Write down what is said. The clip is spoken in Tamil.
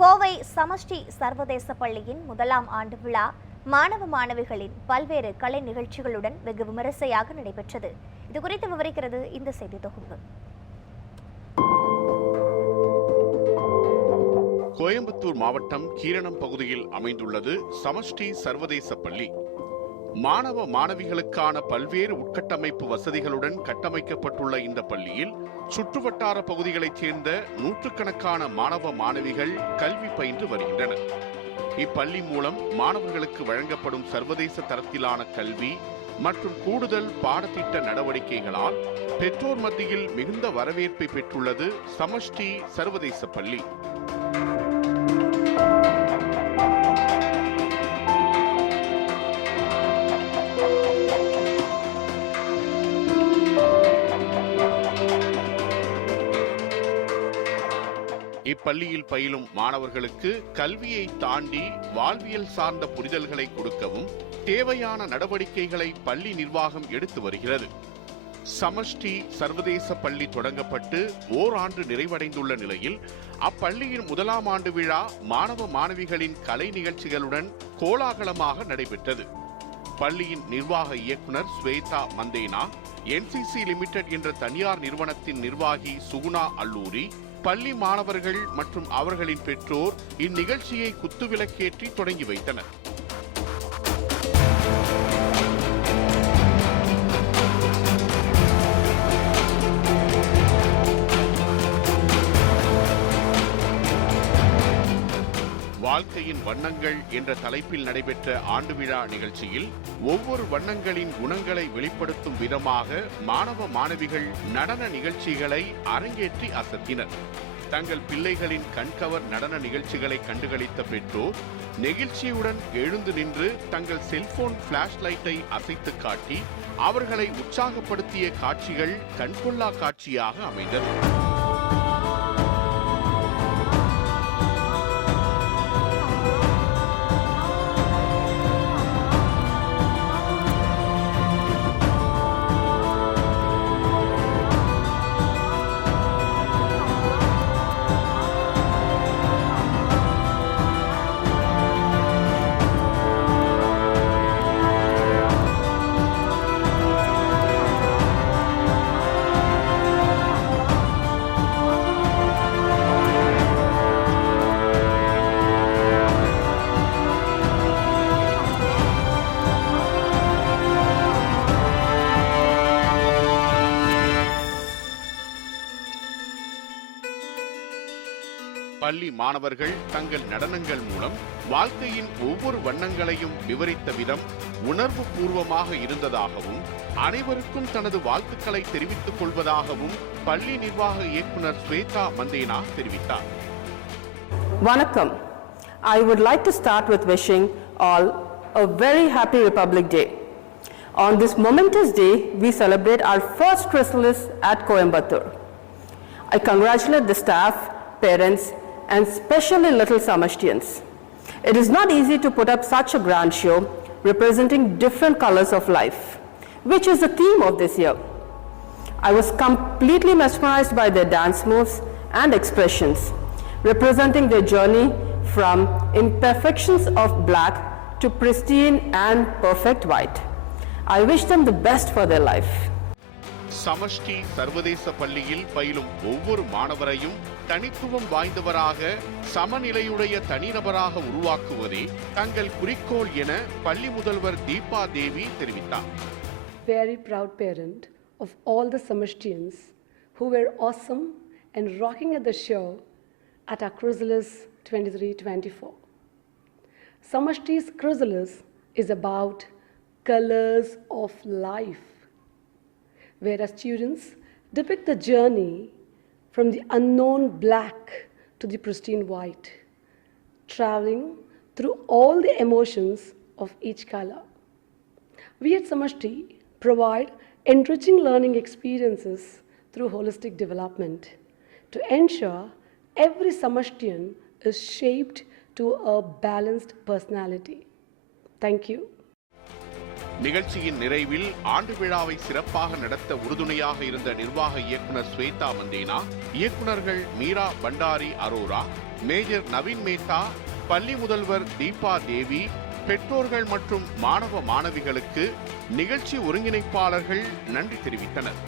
கோவை சமஷ்டி சர்வதேச பள்ளியின் முதலாம் ஆண்டு விழா மாணவ மாணவிகளின் பல்வேறு கலை நிகழ்ச்சிகளுடன் வெகு விமரிசையாக நடைபெற்றது. இதுகுறித்து விவரிக்கிறது இந்த செய்தி தொகுப்பு. கோயம்புத்தூர் மாவட்டம் கீரணம் பகுதியில் அமைந்துள்ளது சமஷ்டி சர்வதேச பள்ளி. மாணவ மாணவிகளுக்கான பல்வேறு உட்கட்டமைப்பு வசதிகளுடன் கட்டமைக்கப்பட்டுள்ள இந்த பள்ளியில் சுற்றுவட்டார பகுதிகளைச் சேர்ந்த நூற்றுக்கணக்கான மாணவ மாணவிகள் கல்வி பயின்று வருகின்றனர். இப்பள்ளி மூலம் மாணவர்களுக்கு வழங்கப்படும் சர்வதேச தரத்திலான கல்வி மற்றும் கூடுதல் பாடத்திட்ட நடவடிக்கைகளால் பெற்றோர் மத்தியில் மிகுந்த வரவேற்பை பெற்றுள்ளது சமஷ்டி சர்வதேச பள்ளி. இப்பள்ளியில் பயிலும் மாணவர்களுக்கு கல்வியை தாண்டி வாழ்வியல் சார்ந்த புரிதல்களை கொடுக்கவும் தேவையான நடவடிக்கைகளை பள்ளி நிர்வாகம் எடுத்து வருகிறது. சமஷ்டி சர்வதேச பள்ளி தொடங்கப்பட்டு ஓராண்டு நிறைவடைந்துள்ள நிலையில் அப்பள்ளியின் முதலாம் ஆண்டு விழா மாணவ மாணவிகளின் கலை நிகழ்ச்சிகளுடன் கோலாகலமாக நடைபெற்றது. பள்ளியின் நிர்வாக இயக்குனர் ஸ்வேதா மந்தேனா, NCC லிமிடெட் என்ற தனியார் நிறுவனத்தின் நிர்வாகி சுகுணா அல்லூரி, பள்ளி மாணவர்கள் மற்றும் அவர்களின் பெற்றோர் இந்நிகழ்ச்சியை குத்துவிளக்கேற்றி தொடங்கி வைத்தனர். வாழ்க்கையின் வண்ணங்கள் என்ற தலைப்பில் நடைபெற்ற ஆண்டு விழா நிகழ்ச்சியில் ஒவ்வொரு வண்ணங்களின் குணங்களை வெளிப்படுத்தும் விதமாக மாணவ மாணவிகள் நடன நிகழ்ச்சிகளை அரங்கேற்றி அசத்தினர். தங்கள் பிள்ளைகளின் கண்கவர் நடன நிகழ்ச்சிகளை கண்டுகளித்த பெற்றோர் நெகிழ்ச்சியுடன் எழுந்து நின்று தங்கள் செல்போன் பிளாஷ் லைட்டை அசைத்து காட்டி அவர்களை உற்சாகப்படுத்திய காட்சிகள் கண்கொள்ளா காட்சியாக அமைந்தது. பள்ளி மாணவர்கள் தங்கள் நடனங்கள் மூலம் வாழ்க்கையின் ஒவ்வொரு வண்ணங்களையும் விவரித்த விதம் உணர்வு பூர்வமாக இருந்ததாகவும் அனைவருக்கும் தனது வாழ்த்துக்களை தெரிவித்துக் கொள்வதாகவும் பள்ளி நிர்வாக இயக்குனர் ஸ்வேதா மந்தேனா தெரிவித்தார். வணக்கம். I would like to start with wishing all a very happy Republic Day. On this momentous day, we celebrate our first chrysalis at Coimbatore. I congratulate the staff, parents, and especially little Samashtians. It is not easy to put up such a grand show representing different colors of life, which is the theme of this year. I was completely mesmerized by their dance moves and expressions, representing their journey from imperfections of black to pristine and perfect white. I wish them the best for their life. சமஷ்டி சர்வதேச பள்ளியில் பயிலும் ஒவ்வொரு மாணவரையும் தனித்துவம் வாய்ந்தவராக சமநிலையுடைய தனிநபராக உருவாக்குவதே தங்கள் குறிக்கோள் என பள்ளி முதல்வர் தீபா தேவி தெரிவித்தார். Very proud parent of all the Samashtians who were awesome and rocking at the show at our Chrysalis 23-24. Samashti's Chrysalis is about colors of life, where our students depict the journey from the unknown black to the pristine white, traveling through all the emotions of each color. We at Samashti provide enriching learning experiences through holistic development to ensure every Samashtian is shaped to a balanced personality. Thank you. நிகழ்ச்சியின் நிறைவில் ஆண்டு விழாவை சிறப்பாக நடத்த உறுதுணையாக இருந்த நிர்வாக இயக்குனர் ஸ்வேதா மந்தேனா, இயக்குனர்கள் மீரா பண்டாரி அரோரா, மேஜர் நவீன் மேத்தா, பள்ளி முதல்வர் தீபா தேவி, பெற்றோர்கள் மற்றும் மாணவ மாணவிகளுக்கு நிகழ்ச்சி ஒருங்கிணைப்பாளர்கள் நன்றி தெரிவித்தனர்.